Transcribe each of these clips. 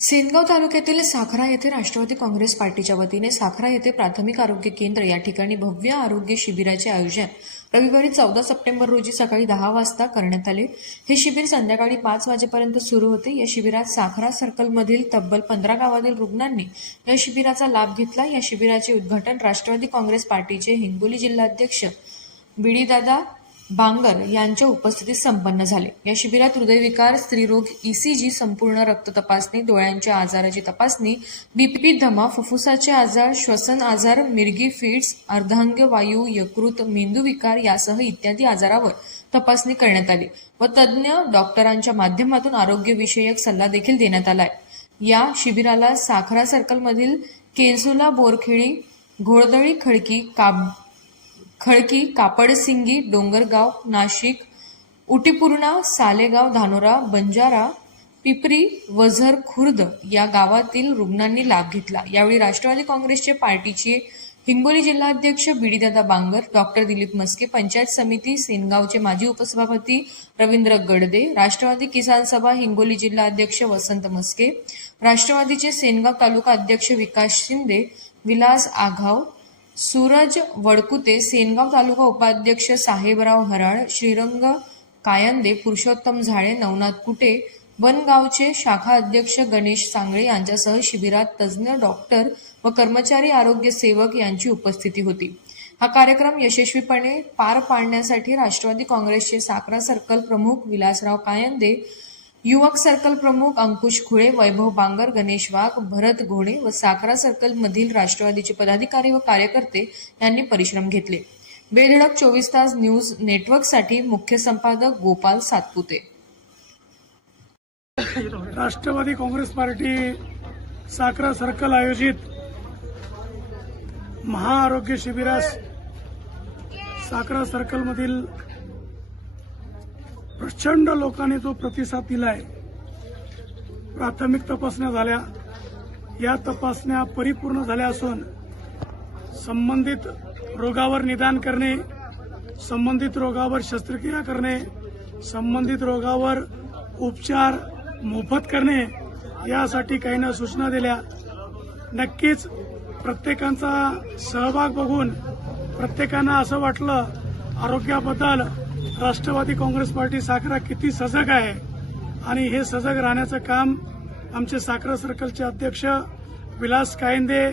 सेनगाव तालुक्यातील साखरा येथे राष्ट्रवादी काँग्रेस पार्टीच्या वतीने साखरा येथे प्राथमिक आरोग्य केंद्र या ठिकाणी भव्य आरोग्य शिबिराचे आयोजन रविवारी चौदा सप्टेंबर रोजी सकाळी दहा वाजता करण्यात आले. हे शिबिर संध्याकाळी पाच वाजेपर्यंत सुरू होते. या शिबिरात साखरा सर्कलमधील तब्बल पंधरा गावातील रुग्णांनी या शिबिराचा लाभ घेतला. या शिबिराचे उद्घाटन राष्ट्रवादी काँग्रेस पार्टीचे हिंगोली जिल्हाध्यक्ष बिडीदादा बांगर यांच्या उपस्थितीत संपन्न झाले. या शिबिरात हृदयविकार स्त्रीरोग ईसीजी संपूर्ण रक्त तपासणी डोळ्यांच्या आजाराची तपासणी बीपी धमा फुफ्फुसाचे आजार श्वसन आजार मिरगी फिट्स अर्धांग वायू यकृत मेंदूविकार यासह इत्यादी आजारावर तपासणी करण्यात आली व तज्ज्ञ डॉक्टरांच्या माध्यमातून आरोग्यविषयक सल्ला देखील देण्यात आलाय. या शिबिराला साखरा सर्कलमधील केसुला बोरखेडी घोडदळी खडकी काब खळकी कापडसिंगी डोंगरगाव नाशिक उटीपूर्णा सालेगाव धानोरा बंजारा पिपरी वझर खुर्द या गावातील रुग्णांनी लाभ घेतला. यावेळी राष्ट्रवादी काँग्रेसचे पार्टीचे हिंगोली जिल्हाध्यक्ष बिडीदादा बांगर डॉक्टर दिलीप मस्के पंचायत समिती सेनगावचे माजी उपसभापती रवींद्र गडदे राष्ट्रवादी किसान सभा हिंगोली जिल्हा अध्यक्ष वसंत मस्के राष्ट्रवादीचे सेनगाव तालुका अध्यक्ष विकास शिंदे विलास आघाव सूरज वडकुते सेनगाव तालुका उपाध्यक्ष साहेबराव हराळ श्रीरंग कायंदे पुरुषोत्तम झाळे नवनाथ कुटे वनगावचे शाखा अध्यक्ष गणेश सांगळे यांच्यासह शिबिरात तज्ज्ञ डॉक्टर व कर्मचारी आरोग्य सेवक यांची उपस्थिती होती. हा कार्यक्रम यशस्वीपणे पार पाडण्यासाठी राष्ट्रवादी काँग्रेसचे साकरा सर्कल प्रमुख विलासराव कायंदे युवक सर्कल प्रमुख अंकुश खुळे वैभव बांगर गणेश वाघ भरत घोडे व साखरा सर्कल मधील राष्ट्रवादीचे पदाधिकारी व कार्यकर्ते यांनी परिश्रम घेतले. बेधडक चोवीस तास न्यूज नेटवर्कसाठी मुख्य संपादक गोपाल सातपुते. राष्ट्रवादी काँग्रेस पार्टी साखरा सर्कल आयोजित महाआरोग्य शिबिरास साखरा सर्कलमधील प्रचंड लोकांनी जो प्रतिसाद दिलाय प्राथमिक तपासण्या झाल्या. या तपासण्या परिपूर्ण झाल्या असून संबंधित रोगावर निदान करणे संबंधित रोगावर शस्त्रक्रिया करणे संबंधित रोगावर उपचार मोफत करणे यासाठी काही सूचना दिल्या. नक्कीच प्रत्येकांचा सहभाग बघून प्रत्येकांना असं वाटलं आरोग्याबद्दल राष्ट्रवादी काँग्रेस पार्टी साखरा किती सजग आहे? आणि हे सजग राहण्याचं काम आमचे साखरा सर्कलचे अध्यक्ष विलास कायंदे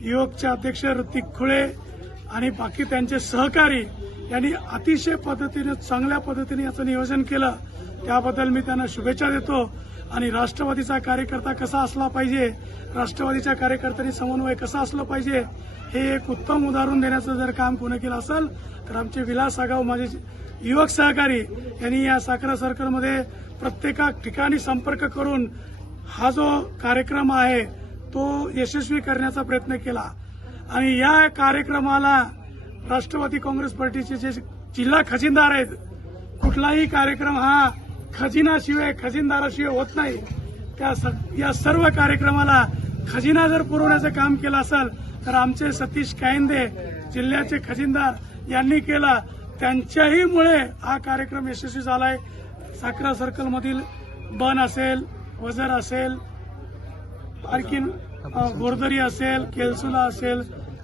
युवकचे अध्यक्ष ऋतिक खुळे आणि बाकी त्यांचे सहकारी यांनी अतिशय पद्धतीने चांगल्या पद्धतीने याचं नियोजन केलं. त्याबद्दल मी त्यांना शुभेच्छा देतो. आणि राष्ट्रवादीचा कार्यकर्ता कसा असला पाहिजे राष्ट्रवादीच्या कार्यकर्त्यांनी समन्वय कसा असला पाहिजे हे एक उत्तम उदाहरण देण्याचं जर काम कोणी केलं असेल तर आमचे विलास आगाव माझे युवक सहकारी यांनी या साखरा सर्कलमध्ये प्रत्येका ठिकाणी संपर्क करून हा जो कार्यक्रम आहे तो यशस्वी करण्याचा प्रयत्न केला. आणि या कार्यक्रमाला राष्ट्रवादी काँग्रेस पार्टीचे जे जिल्हा खजिनदार आहेत कुठलाही कार्यक्रम हा खजिनाशिवाय खजिनदाराशिवाय होत नाही. त्या स- या सर्व कार्यक्रमाला खजिना जर पुरवण्याचं काम केलं असेल तर आमचे सतीश कायंदे जिल्ह्याचे खजिनदार यांनी केला. त्यांच्याही मुळे हा कार्यक्रम यशस्वी झालाय. साखरा सर्कलमधील बन असेल वजर असेल आणखीन अ, गोरदरी असेल केलसुला असेल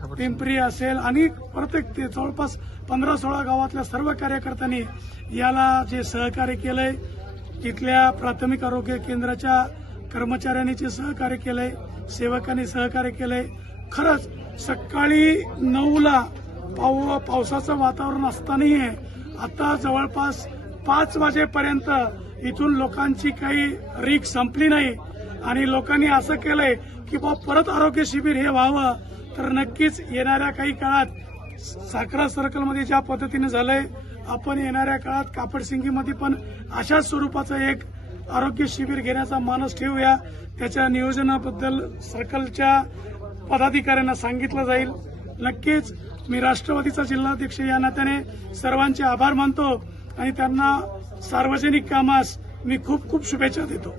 पिंपरी असेल आणि प्रत्येक ते जवळपास पंधरा सोळा गावातल्या सर्व कार्यकर्त्यांनी याला जे सहकार्य केलंय तिथल्या प्राथमिक आरोग्य केंद्राच्या कर्मचाऱ्यांनी जे सहकार्य केलंय सेवकांनी सहकार्य केलंय. खरंच सकाळी नऊला पाव पावसाचं वातावरण असतानाही आता जवळपास पाच वाजेपर्यंत इथून लोकांची काही रीक संपली नाही. आणि लोकांनी असं केलंय की बा परत आरोग्य शिबिर हे व्हावं. तर नक्कीच येणाऱ्या काही काळात साखरा सर्कलमध्ये ज्या पद्धतीने झालंय आपण येणाऱ्या काळात कापडसिंगीमध्ये पण अशाच स्वरूपाचं एक आरोग्य शिबिर घेण्याचा मानस ठेवूया. त्याच्या नियोजनाबद्दल सर्कलच्या पदाधिकाऱ्यांना सांगितलं जाईल. नक्कीच मी राष्ट्रवादीचा जिल्हाध्यक्ष या नात्याने सर्वांचे आभार मानतो आणि त्यांना सार्वजनिक कामास मी खूप खूप शुभेच्छा देतो.